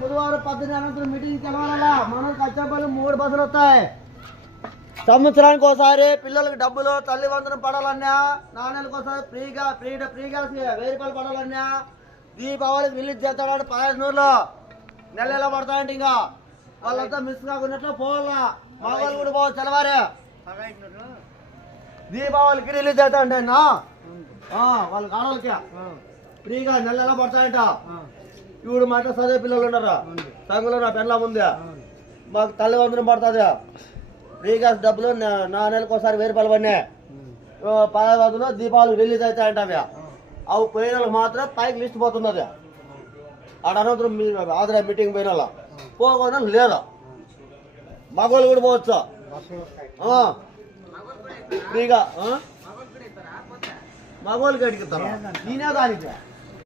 బుధవారం 10 అనంతరం మీటింగ్ తెలవాలా. మనకు కచ్చపల్లి 3 బస్సులు వస్తాయి. సంవత్సరానికి ఒకసారి పిల్లలకు డబ్బులు తల్లి వందనం పడాలన్నా, నాణ్యాలకు ఒకసారి ఫ్రీగా 1000 రూపాయలు పడాలన్నా, దీపావళికి రిలీజ్ చేస్తాడు 15 నెల పడతాయంటే ఇంకా వాళ్ళంతా మిస్ కాకున్నట్లు పోవాలా. మగవాళ్ళు కూడా పోవాలి తెల్లవారే. దీపావళికి రిలీజ్ చేస్తాడంటే వాళ్ళకి ఆడవాళ్ళకి ఫ్రీగా నెల పడతాయంట. ఇప్పుడు మాట చదివే పిల్లలు ఉన్నారా, సంఘంలో నా పెళ్ళ ముందే మాకు తల్లి వందనం పడుతుంది ఫ్రీగా డబ్బులు. నా నెలకు ఒకసారి 1000 రూపాయలు పడినాయి. 15 దీపావళికి రిలీజ్ అవుతాయంట. అవి పోయిన వాళ్ళకి మాత్రం పైకి లిస్ట్ పోతుంది. అది ఆడ అనంతరం మీరు ఆధార మీటింగ్ పోయిన వాళ్ళ పోకుండా లేదా మగవాళ్ళు కూడా పోవచ్చు ఫ్రీగా. మగవాళ్ళకి అడిగిస్తారా నేనే దానికి